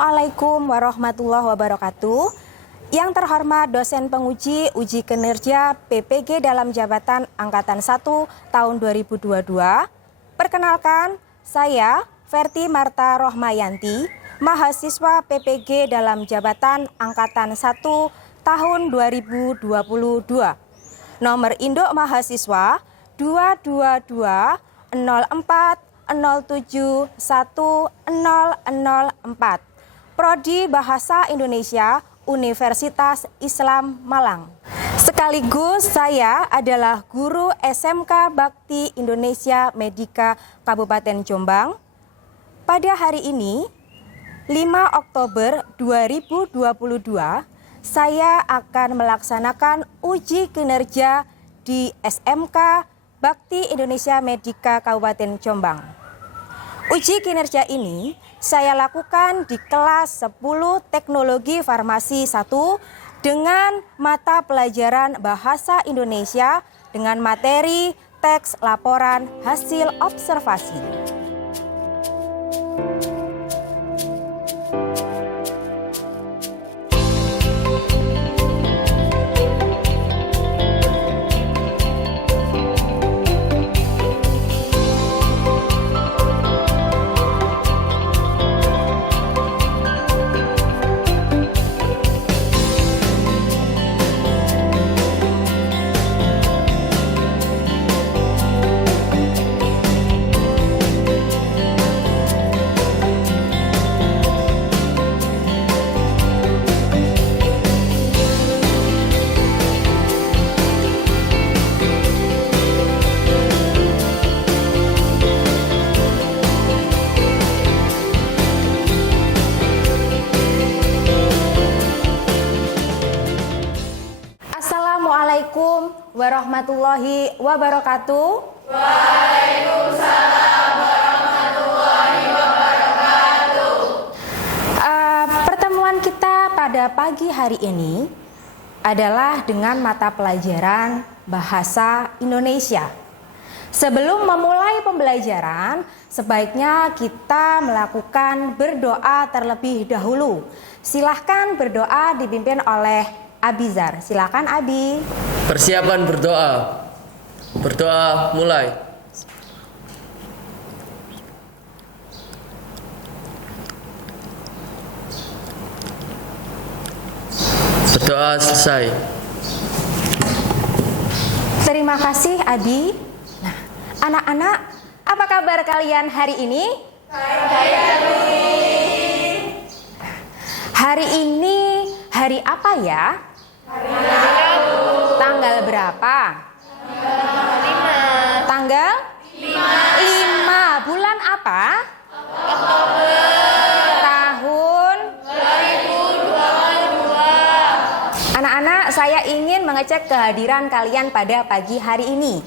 Assalamualaikum warahmatullahi wabarakatuh. Yang terhormat dosen penguji uji kinerja PPG dalam jabatan Angkatan 1 tahun 2022. Perkenalkan, saya Verti Marta Rohmayanti, mahasiswa PPG dalam jabatan Angkatan 1 tahun 2022. Nomor induk mahasiswa 222 04 07 1004. Prodi Bahasa Indonesia Universitas Islam Malang. Sekaligus saya adalah guru SMK Bakti Indonesia Medika Kabupaten Jombang. Pada hari ini, 5 Oktober 2022, saya akan melaksanakan uji kinerja di SMK Bakti Indonesia Medika Kabupaten Jombang. Uji kinerja ini saya lakukan di kelas 10 Teknologi Farmasi 1 dengan mata pelajaran Bahasa Indonesia dengan materi teks laporan hasil observasi. Assalamualaikum warahmatullahi wabarakatuh. Waalaikumsalam warahmatullahi wabarakatuh. Pertemuan kita pada pagi hari ini adalah dengan mata pelajaran Bahasa Indonesia. Sebelum memulai pembelajaran, sebaiknya kita melakukan berdoa terlebih dahulu. Silahkan berdoa dipimpin oleh Abizar. Silakan Abi. Persiapan berdoa. Berdoa mulai. Berdoa selesai. Terima kasih Abi. Nah, anak-anak, apa kabar kalian hari ini? Hari ini hari apa ya? Tanggal berapa? Tanggal 5. Bulan apa? Oktober. Tahun 2022. Anak-anak, saya ingin mengecek kehadiran kalian pada pagi hari ini.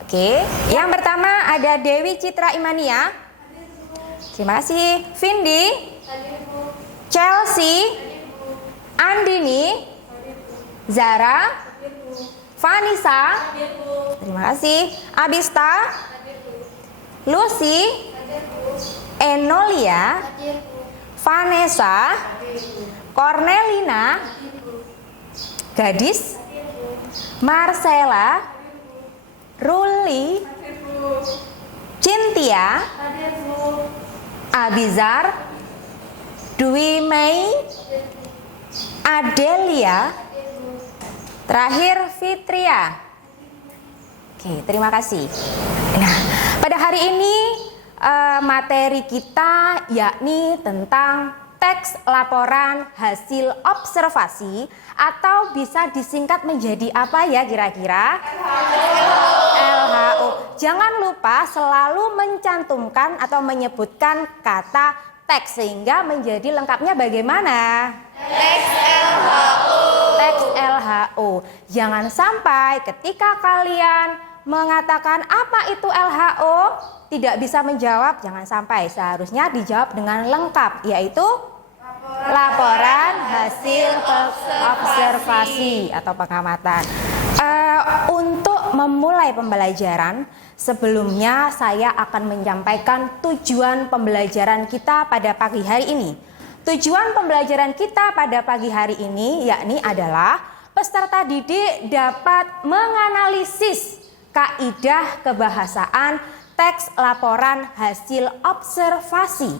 Oke, yang pertama ada Dewi Citra Imania. Terima kasih. Vindi, Chelsea, Andini, Zara, Vanessa, terima kasih. Abista, Lucy, Enolia, Vanessa, Cornelina, Gadis, Marcella, Ruli, Cynthia, Abizar, Dwi Mei, Adelia, terakhir Fitria. Oke, terima kasih. Nah, pada hari ini materi kita yakni tentang teks laporan hasil observasi atau bisa disingkat menjadi apa ya kira-kira? LHO. Jangan lupa selalu mencantumkan atau menyebutkan kata teks sehingga menjadi lengkapnya bagaimana? Teks LHO. Teks LHO. Jangan sampai ketika kalian mengatakan apa itu LHO tidak bisa menjawab, jangan sampai. Seharusnya dijawab dengan lengkap, yaitu laporan hasil observasi atau pengamatan. Untuk memulai pembelajaran, sebelumnya saya akan menyampaikan tujuan pembelajaran kita pada pagi hari ini. Tujuan pembelajaran kita pada pagi hari ini yakni adalah peserta didik dapat menganalisis kaidah kebahasaan teks laporan hasil observasi.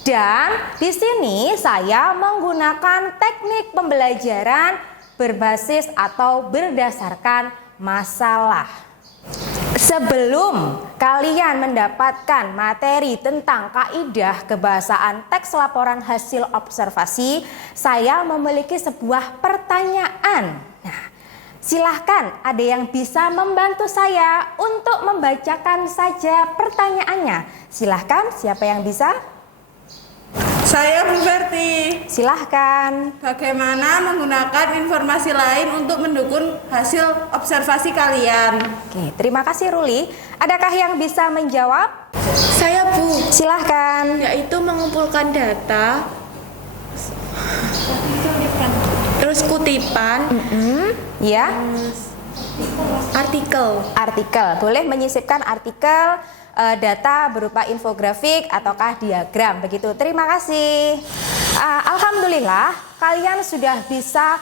Dan di sini saya menggunakan teknik pembelajaran berbasis atau berdasarkan masalah. Sebelum kalian mendapatkan materi tentang kaidah kebahasaan teks laporan hasil observasi, saya memiliki sebuah pertanyaan. Nah, silahkan ada yang bisa membantu saya untuk membacakan saja pertanyaannya. Silahkan, siapa yang bisa? Saya Bu Verti. Silahkan. Bagaimana menggunakan informasi lain untuk mendukung hasil observasi kalian? Oke, terima kasih Ruli. Adakah yang bisa menjawab? Saya Bu, Silahkan. yaitu mengumpulkan data, terus kutipan, Ya, artikel. artikel. Boleh menyisipkan artikel, data berupa infografik ataukah diagram. Begitu. Terima kasih. Alhamdulillah, kalian sudah bisa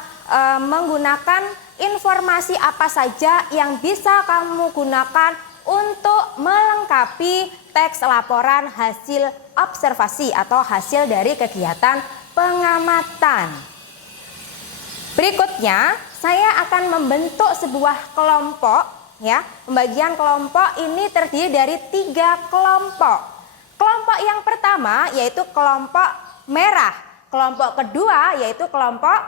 menggunakan informasi apa saja yang bisa kamu gunakan untuk melengkapi teks laporan hasil observasi atau hasil dari kegiatan pengamatan. Berikutnya, saya akan membentuk sebuah kelompok. Ya, pembagian kelompok ini terdiri dari 3 kelompok. Kelompok yang pertama yaitu kelompok merah, kelompok kedua yaitu kelompok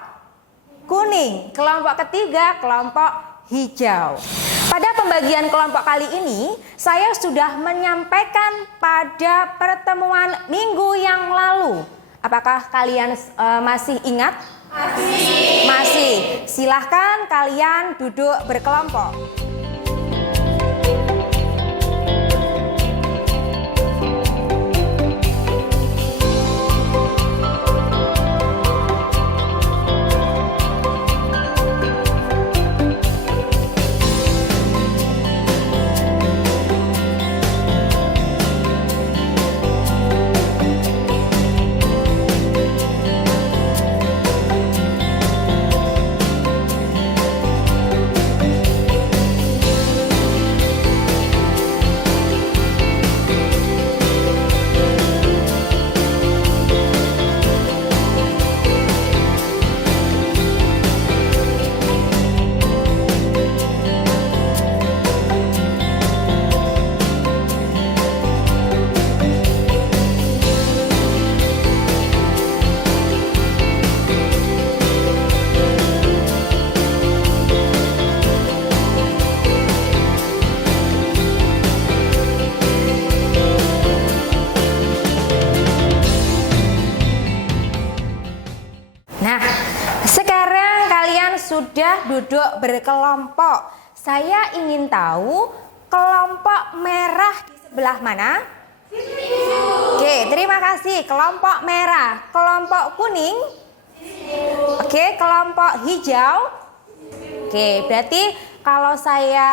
kuning, kelompok ketiga kelompok hijau. Pada pembagian kelompok kali ini, saya sudah menyampaikan pada pertemuan minggu yang lalu. Apakah kalian masih ingat? Masih. Silahkan kalian duduk berkelompok. Sudah duduk berkelompok. Saya ingin tahu kelompok merah di sebelah mana? Oke, terima kasih. Kelompok merah. Kelompok kuning? Oke, kelompok hijau? Oke, berarti kalau saya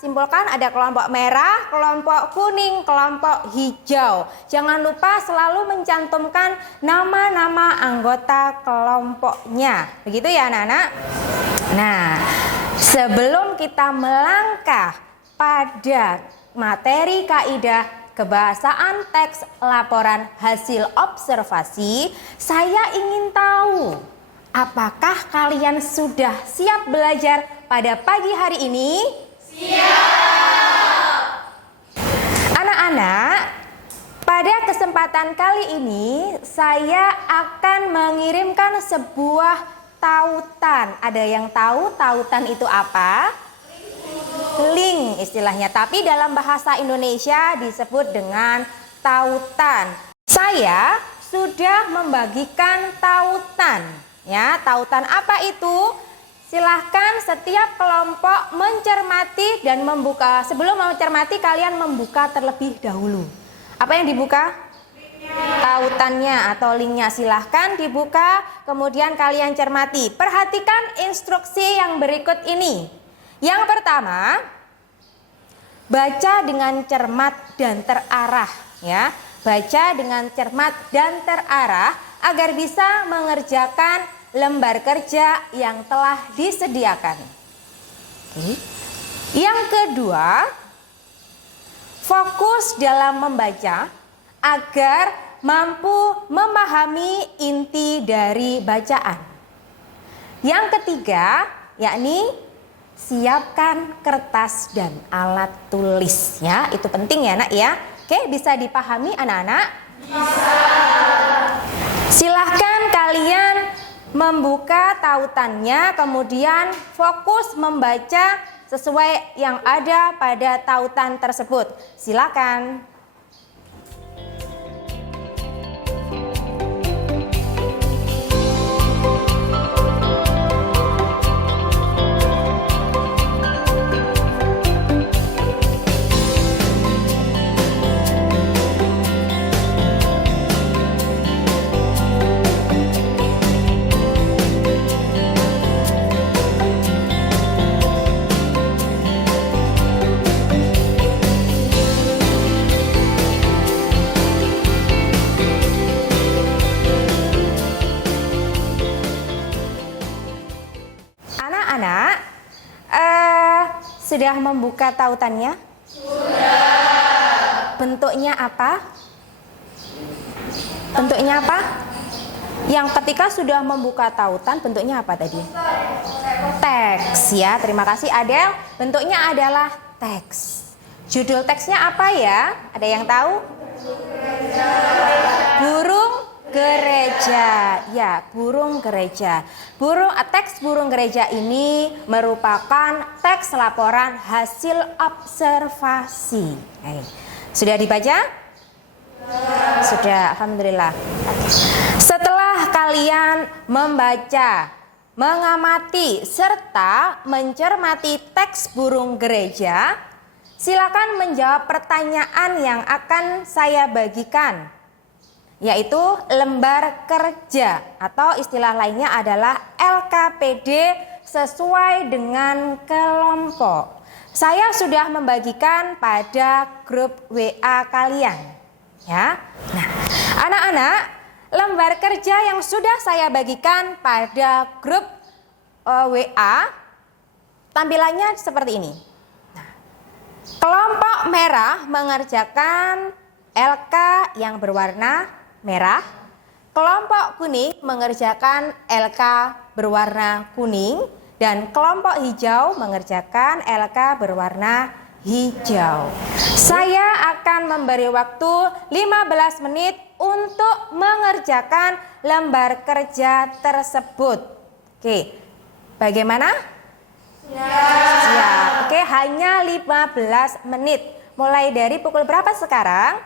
simpulkan ada kelompok merah, kelompok kuning, kelompok hijau. Jangan lupa selalu mencantumkan nama-nama anggota kelompoknya. Begitu ya anak-anak? Nah, sebelum kita melangkah pada materi kaidah kebahasaan teks laporan hasil observasi, saya ingin tahu apakah kalian sudah siap belajar pada pagi hari ini? Siap! Anak-anak, pada kesempatan kali ini saya akan mengirimkan sebuah tautan. Ada yang tahu tautan itu apa? Link istilahnya, tapi dalam bahasa Indonesia disebut dengan tautan. Saya sudah membagikan tautan. Ya, tautan apa itu? Silahkan setiap kelompok mencermati dan membuka. Sebelum mencermati, kalian membuka terlebih dahulu. Apa yang dibuka? Tautannya atau linknya. Silahkan dibuka, kemudian kalian cermati. Perhatikan instruksi yang berikut ini. Yang pertama, baca dengan cermat dan terarah. Ya, baca dengan cermat dan terarah agar bisa mengerjakan lembar kerja yang telah disediakan. Oke. Yang kedua, fokus dalam membaca agar mampu memahami inti dari bacaan. Yang ketiga, yakni siapkan kertas dan alat tulis ya. Itu penting ya, Nak ya. Oke, bisa dipahami anak-anak? Bisa. Silahkan kalian membuka tautannya, kemudian fokus membaca sesuai yang ada pada tautan tersebut. Silakan. Anak-anak, sudah membuka tautannya? Sudah. Bentuknya apa? Bentuknya apa? Yang ketika sudah membuka tautan, bentuknya apa tadi? Teks ya, terima kasih Adel. Bentuknya adalah teks. Judul teksnya apa ya? Ada yang tahu? Burung gereja. Ya, burung gereja. Teks burung gereja ini merupakan teks laporan hasil observasi. Sudah dibaca? Sudah, alhamdulillah. Setelah kalian membaca, mengamati serta mencermati teks burung gereja, silakan menjawab pertanyaan yang akan saya bagikan, yaitu lembar kerja atau istilah lainnya adalah LKPD sesuai dengan kelompok. Saya sudah membagikan pada grup WA kalian, ya. Nah, anak-anak, lembar kerja yang sudah saya bagikan pada grup WA tampilannya seperti ini. Nah, kelompok merah mengerjakan LK yang berwarna merah, kelompok kuning mengerjakan LK berwarna kuning, dan kelompok hijau mengerjakan LK berwarna hijau. Saya akan memberi waktu 15 menit untuk mengerjakan lembar kerja tersebut. Oke, bagaimana? Siap. Oke, hanya 15 menit. Mulai dari pukul berapa sekarang?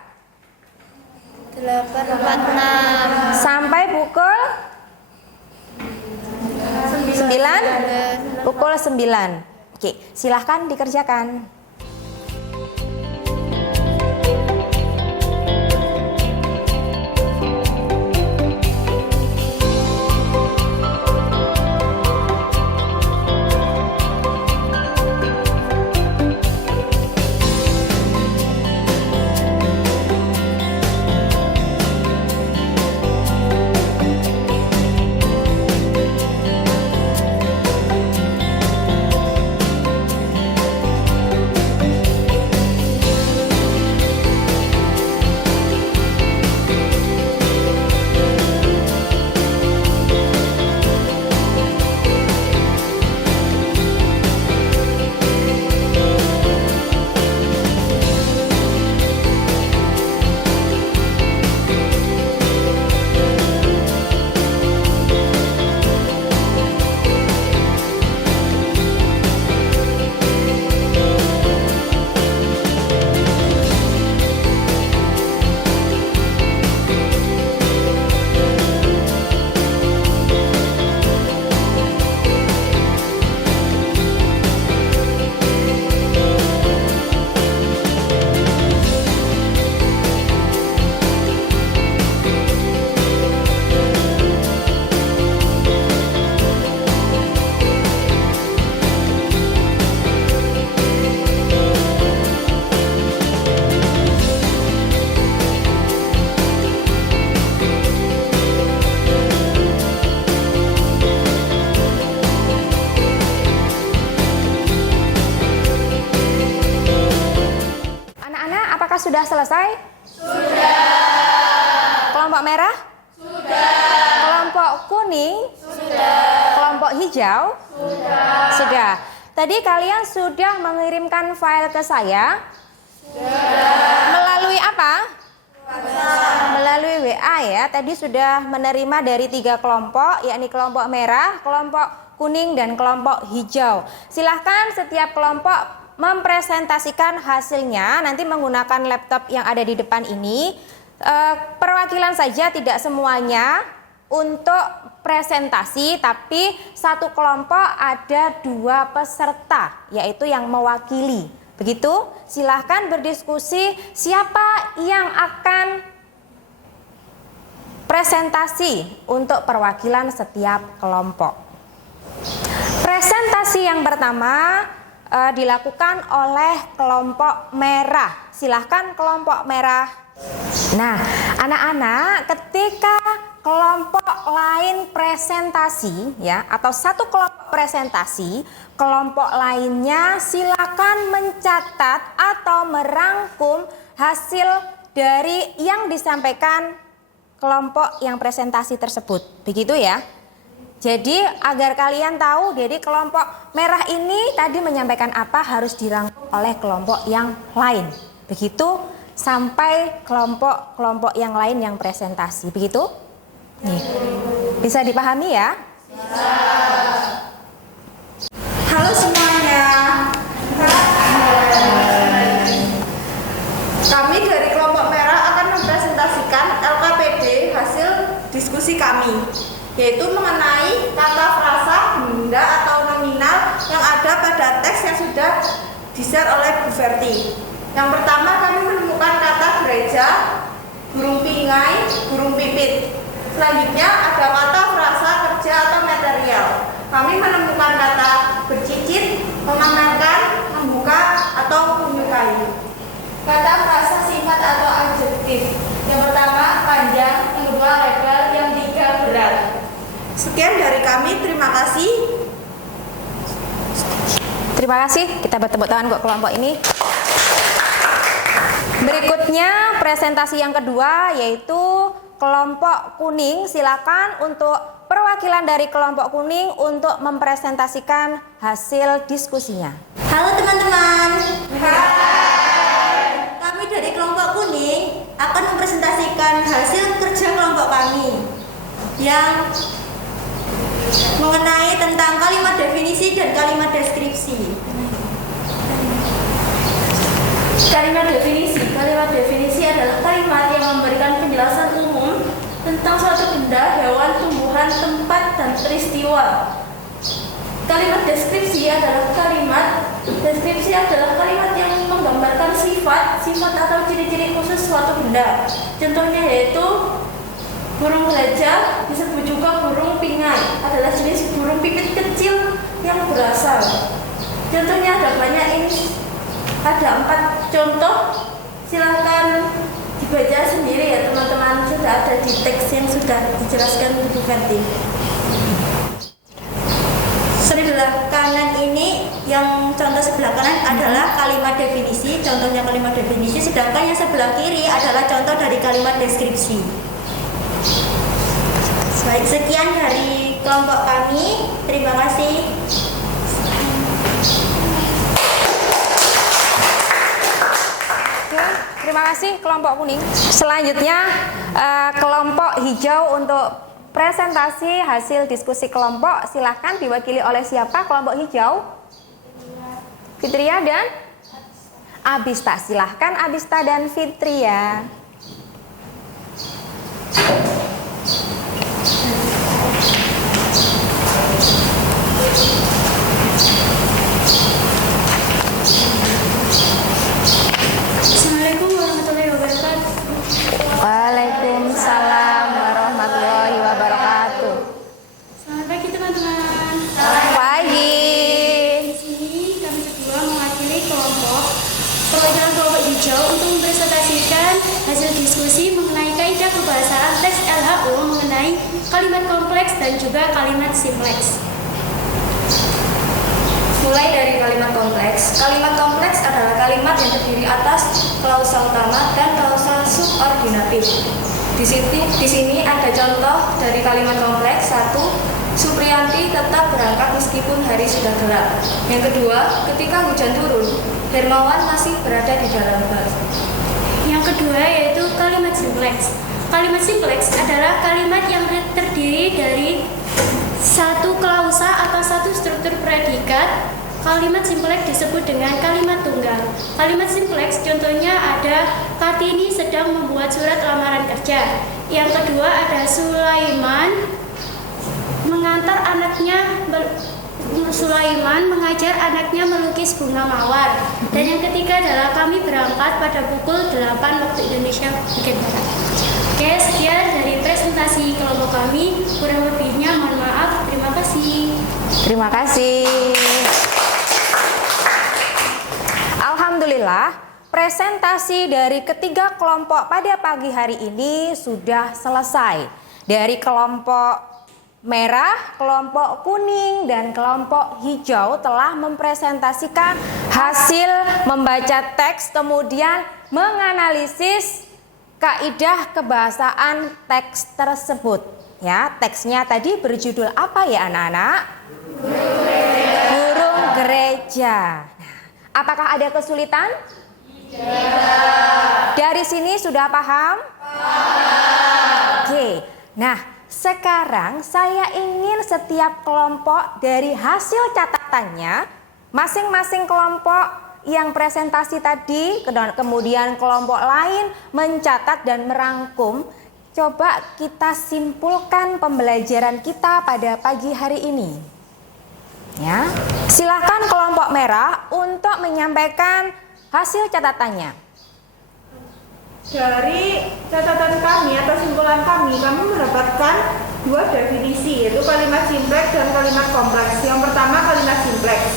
8.46 Sampai pukul 9? Pukul 9. Oke, silahkan dikerjakan. selesai? Sudah. Kelompok merah? Sudah. Kelompok kuning? Sudah. Kelompok hijau? Sudah. Tadi kalian sudah mengirimkan file ke saya? Sudah. Melalui apa? Melalui WA ya. Tadi sudah menerima dari 3 kelompok, yakni kelompok merah, kelompok kuning, dan kelompok hijau. Silahkan setiap kelompok mempresentasikan hasilnya nanti menggunakan laptop yang ada di depan ini. Perwakilan saja, tidak semuanya untuk presentasi, tapi satu kelompok ada 2 peserta, yaitu yang mewakili. Begitu, silahkan berdiskusi siapa yang akan presentasi untuk perwakilan setiap kelompok. Presentasi yang pertama dilakukan oleh kelompok merah. Silahkan kelompok merah. Nah, anak-anak, ketika kelompok lain presentasi ya, atau satu kelompok presentasi, kelompok lainnya silakan mencatat atau merangkum hasil dari yang disampaikan kelompok yang presentasi tersebut. Begitu ya. Jadi agar kalian tahu, jadi kelompok merah ini tadi menyampaikan apa harus dirangkum oleh kelompok yang lain. Begitu sampai kelompok-kelompok yang lain yang presentasi. Begitu? Nih. Bisa dipahami ya? Halo semuanya. Kami dari kelompok merah akan mempresentasikan LKPD hasil diskusi kami, yaitu mengenai kata frasa, benda atau nominal yang ada pada teks yang sudah di-share oleh Bu Verti. Yang pertama, kami menemukan kata gereja, burung pingai, burung pipit. Selanjutnya ada kata frasa, kerja atau material. Kami menemukan kata bercicit, memamerkan, membuka atau menyukai. Kata frasa, sifat atau adjektif. Yang pertama panjang, yang kedua lebar, yang ketiga berat. Sekian dari kami, terima kasih. Terima kasih, kita bertepuk tangan untuk kelompok ini. Berikutnya presentasi yang kedua yaitu kelompok kuning. Silakan untuk perwakilan dari kelompok kuning untuk mempresentasikan hasil diskusinya. Halo teman-teman. Hai. Kami dari kelompok kuning akan mempresentasikan hasil kerja kelompok kami yang mengenai tentang kalimat definisi dan kalimat deskripsi. Kalimat definisi adalah kalimat yang memberikan penjelasan umum tentang suatu benda, hewan, tumbuhan, tempat, dan peristiwa. Kalimat deskripsi adalah kalimat yang menggambarkan sifat atau ciri-ciri khusus suatu benda. Contohnya yaitu burung gajah, disebut juga burung pingai, adalah jenis burung pipit kecil yang berasal. Contohnya ada banyak, ini ada 4 contoh. Silahkan dibaca sendiri ya teman-teman, sudah ada di teks yang sudah dijelaskan Bu Verti. Sebelah kanan ini, yang contoh sebelah kanan adalah kalimat definisi, contohnya kalimat definisi, sedangkan yang sebelah kiri adalah contoh dari kalimat deskripsi. Baik, sekian dari kelompok kami, terima kasih. Terima kasih kelompok kuning. Selanjutnya kelompok hijau untuk presentasi hasil diskusi kelompok. Silahkan diwakili oleh siapa kelompok hijau? Fitria dan Abista. Silahkan Abista dan Fitria. Assalamualaikum warahmatullahi wabarakatuh. Waalaikumsalam warahmatullahi wabarakatuh. Selamat pagi teman-teman. Pagi. Di sini kami berdua mewakili perwakilan kelompok hijau untuk mempresentasikan hasil diskusi mengenai kaidah kebahasaan teks LHO mengenai kalimat kompleks dan juga kalimat simpleks. Mulai dari kalimat kompleks. Kalimat kompleks adalah kalimat yang terdiri atas klausa utama dan klausa subordinatif. Di sini ada contoh dari kalimat kompleks. 1. Supriyanti tetap berangkat meskipun hari sudah gelap. Yang kedua, ketika hujan turun, Hermawan masih berada di dalam bus. Yang kedua yaitu kalimat simpleks. Kalimat simpleks adalah kalimat yang terdiri dari satu klausa atau satu struktur predikat. Kalimat simpleks disebut dengan kalimat tunggal. Kalimat simpleks contohnya ada Kartini sedang membuat surat lamaran kerja. Yang kedua ada Sulaiman mengajar anaknya melukis bunga mawar. Dan yang ketiga adalah kami berangkat pada pukul 8 waktu Indonesia bagian Barat. Oke, sekian dari presentasi kelompok kami. Kurang lebihnya mohon maaf. Terima kasih. Terima kasih. Alhamdulillah, presentasi dari ketiga kelompok pada pagi hari ini sudah selesai. Dari kelompok merah, kelompok kuning, dan kelompok hijau telah mempresentasikan hasil membaca teks, kemudian menganalisis kaidah kebahasaan teks tersebut. Ya, teksnya tadi berjudul apa ya anak-anak? Burung gereja. Apakah ada kesulitan? Tidak. Dari sini sudah paham? Paham. Oke. Nah, sekarang saya ingin setiap kelompok dari hasil catatannya, masing-masing kelompok yang presentasi tadi, kemudian kelompok lain mencatat dan merangkum. Coba kita simpulkan pembelajaran kita pada pagi hari ini. Ya, silakan kelompok merah untuk menyampaikan hasil catatannya. Dari catatan kami atau simpulan kami mendapatkan dua definisi, yaitu kalimat simpleks dan kalimat kompleks. Yang pertama, kalimat simpleks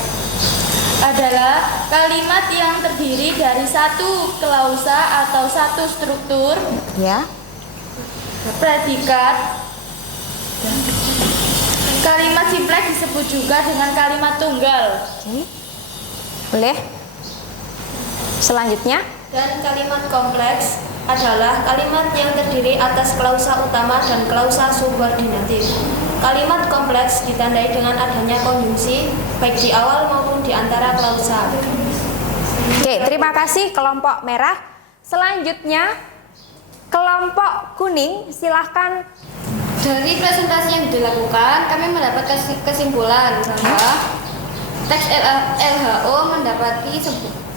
adalah kalimat yang terdiri dari satu klausa atau satu struktur, Ya. predikat. Kalimat simpleks disebut juga dengan kalimat tunggal. Oke. Boleh? Selanjutnya. Dan kalimat kompleks adalah kalimat yang terdiri atas klausa utama dan klausa subordinatif. Kalimat kompleks ditandai dengan adanya konjungsi baik di awal maupun di antara klausa. Oke, terima kasih kelompok merah. Selanjutnya kelompok kuning, silahkan. Dari presentasi yang dilakukan, kami mendapat kesimpulan bahwa teks LHO mendapati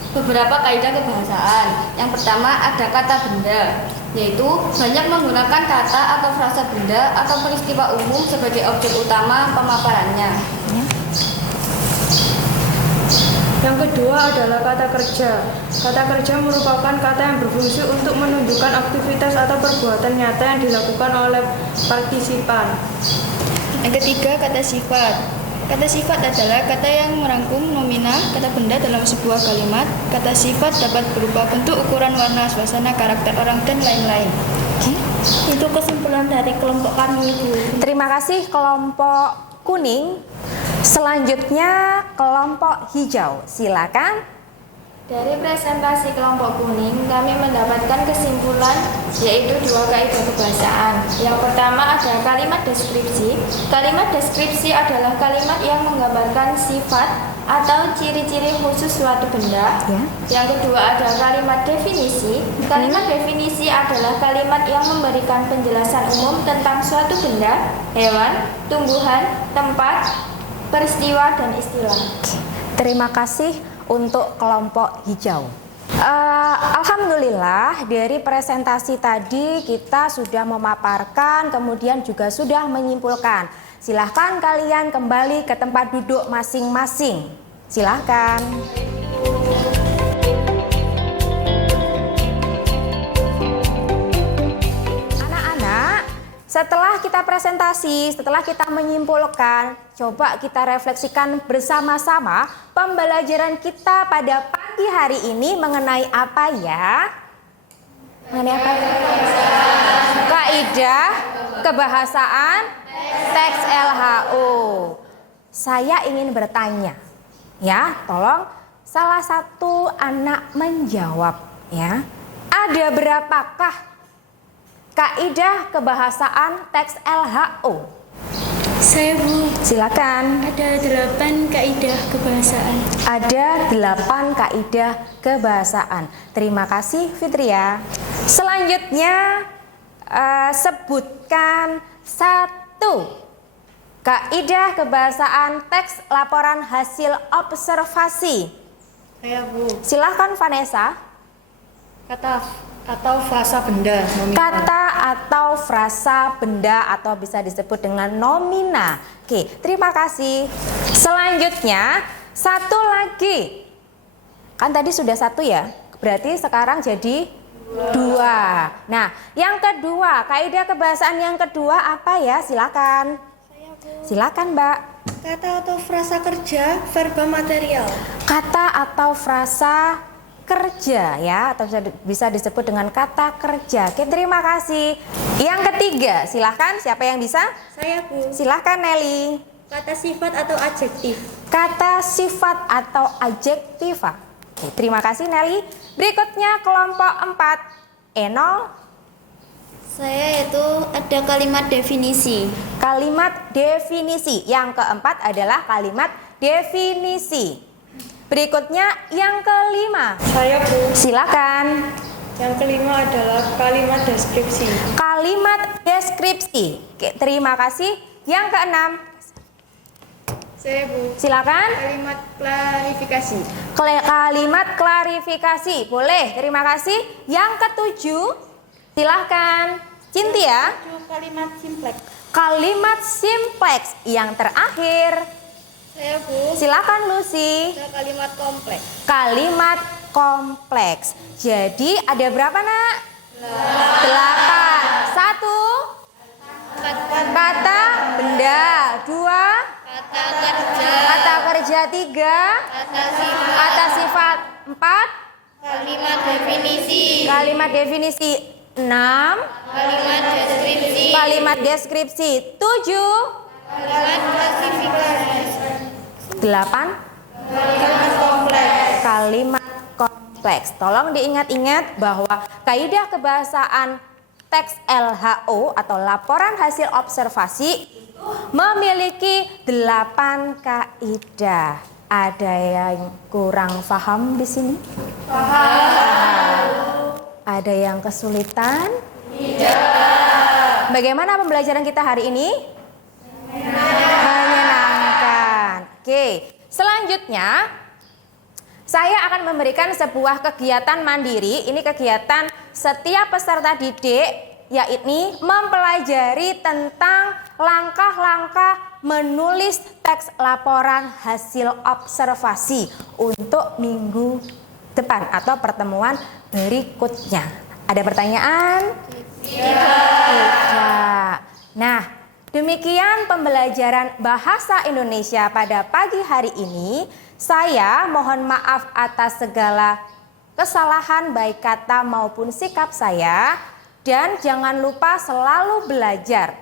beberapa kaidah kebahasaan. Yang pertama ada kata benda, yaitu banyak menggunakan kata atau frasa benda atau peristiwa umum sebagai objek utama pemaparannya. Yang kedua adalah kata kerja. Kata kerja merupakan kata yang berfungsi untuk menunjukkan aktivitas atau perbuatan nyata yang dilakukan oleh partisipan. Yang ketiga kata sifat. Kata sifat adalah kata yang merangkum nomina, kata benda dalam sebuah kalimat. Kata sifat dapat berupa bentuk, ukuran, warna, suasana, karakter orang, dan lain-lain. Itu kesimpulan dari kelompok kami, Ibu. Terima kasih kelompok kuning. Selanjutnya kelompok hijau, silakan. Dari presentasi kelompok kuning, kami mendapatkan kesimpulan yaitu dua kaidah kebahasaan. Yang pertama ada kalimat deskripsi. Kalimat deskripsi adalah kalimat yang menggambarkan sifat atau ciri-ciri khusus suatu benda. Ya. Yang kedua ada kalimat definisi. Kalimat definisi adalah kalimat yang memberikan penjelasan umum tentang suatu benda, hewan, tumbuhan, tempat, peristiwa, dan istilah. Terima kasih untuk kelompok hijau. Alhamdulillah dari presentasi tadi kita sudah memaparkan, kemudian juga sudah menyimpulkan. Silahkan kalian kembali ke tempat duduk masing-masing. Silahkan. Setelah kita presentasi, setelah kita menyimpulkan, coba kita refleksikan bersama-sama pembelajaran kita pada pagi hari ini mengenai apa ya? Mengenai apa? Kaidah kebahasaan teks LHO. Saya ingin bertanya, Ya, tolong salah satu anak menjawab ya. Ada berapakah kaidah kebahasaan teks LHO? Saya Bu, Silakan. ada 8 kaidah kebahasaan. Ada 8 kaidah kebahasaan. Terima kasih Fitria. Selanjutnya sebutkan 1 kaidah kebahasaan teks laporan hasil observasi. Saya Bu, Silahkan Vanessa. kata atau frasa benda nominal. Kata atau frasa benda atau bisa disebut dengan nomina. Oke, terima kasih. Selanjutnya 1 lagi. Kan tadi sudah 1 ya. Berarti sekarang jadi 2. Nah, yang kedua, kaidah kebahasaan yang kedua apa ya? Silakan. Silakan, Mbak. Kata atau frasa kerja, verba material. Kata atau frasa kerja ya, atau bisa disebut dengan kata kerja. Oke, terima kasih. Yang ketiga, silahkan siapa yang bisa? Saya Bu. Silahkan Nelly. Kata sifat atau adjektif. Kata sifat atau adjektiva. Oke, terima kasih Nelly. Berikutnya kelompok 4. Enol. Saya itu ada kalimat definisi. Kalimat definisi. Yang keempat adalah kalimat definisi. Berikutnya yang kelima. Saya Bu, Silakan. yang kelima adalah kalimat deskripsi. Kalimat deskripsi. Oke, terima kasih. Yang keenam. Saya Bu. Silakan. Kalimat klarifikasi. Kalimat klarifikasi. Boleh, terima kasih. Yang ketujuh. Silahkan Cynthia. Kalimat simpleks. Kalimat simpleks. Yang terakhir. Saya Bu. Silakan Lucy. Ada kalimat kompleks. Kalimat kompleks. Jadi ada berapa nak? 8. 1 kata benda. 2 Kata kerja. kata kerja. 3 kata sifat. 4 Kalimat definisi. kalimat definisi. 6 Kalimat deskripsi. kalimat deskripsi. 7 Kalimat klasifikasi. 8 kalimat kompleks. Tolong diingat-ingat bahwa kaidah kebahasaan teks LHO atau laporan hasil observasi memiliki 8 kaidah. Ada yang kurang paham di sini? Paham. Ada yang kesulitan? Tidak. Bagaimana pembelajaran kita hari ini? Menyenangkan. Oke, selanjutnya saya akan memberikan sebuah kegiatan mandiri. Ini kegiatan setiap peserta didik, yakni mempelajari tentang langkah-langkah menulis teks laporan hasil observasi untuk minggu depan atau pertemuan berikutnya. Ada pertanyaan? Tidak. Nah, demikian pembelajaran bahasa Indonesia pada pagi hari ini. Saya mohon maaf atas segala kesalahan baik kata maupun sikap saya. Dan jangan lupa selalu belajar.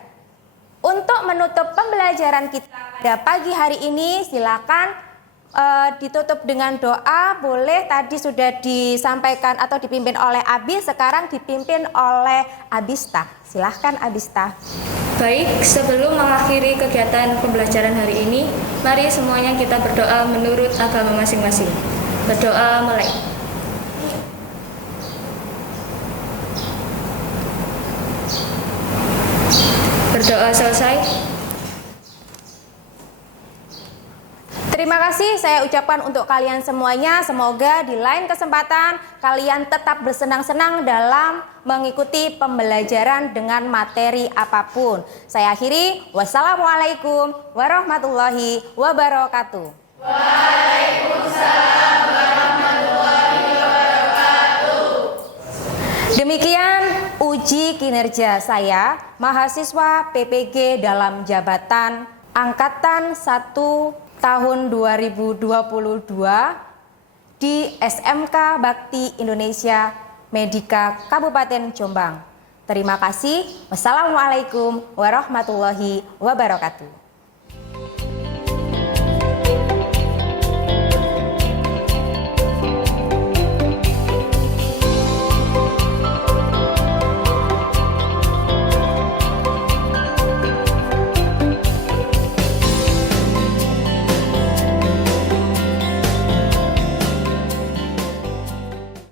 Untuk menutup pembelajaran kita pada pagi hari ini, silakan ditutup dengan doa. Boleh, tadi sudah disampaikan atau dipimpin oleh Abi, sekarang dipimpin oleh Abista. Silahkan Abista. Baik, sebelum mengakhiri kegiatan pembelajaran hari ini, mari semuanya kita berdoa menurut agama masing-masing. Berdoa mulai. Berdoa selesai. Terima kasih saya ucapkan untuk kalian semuanya. Semoga di lain kesempatan kalian tetap bersenang-senang dalam mengikuti pembelajaran dengan materi apapun. Saya akhiri. Wassalamualaikum warahmatullahi wabarakatuh. Waalaikumsalam warahmatullahi wabarakatuh. Demikian uji kinerja saya, mahasiswa PPG dalam jabatan Angkatan 1 tahun 2022 di SMK Bakti Indonesia Medika Kabupaten Jombang. Terima kasih. Wassalamualaikum warahmatullahi wabarakatuh.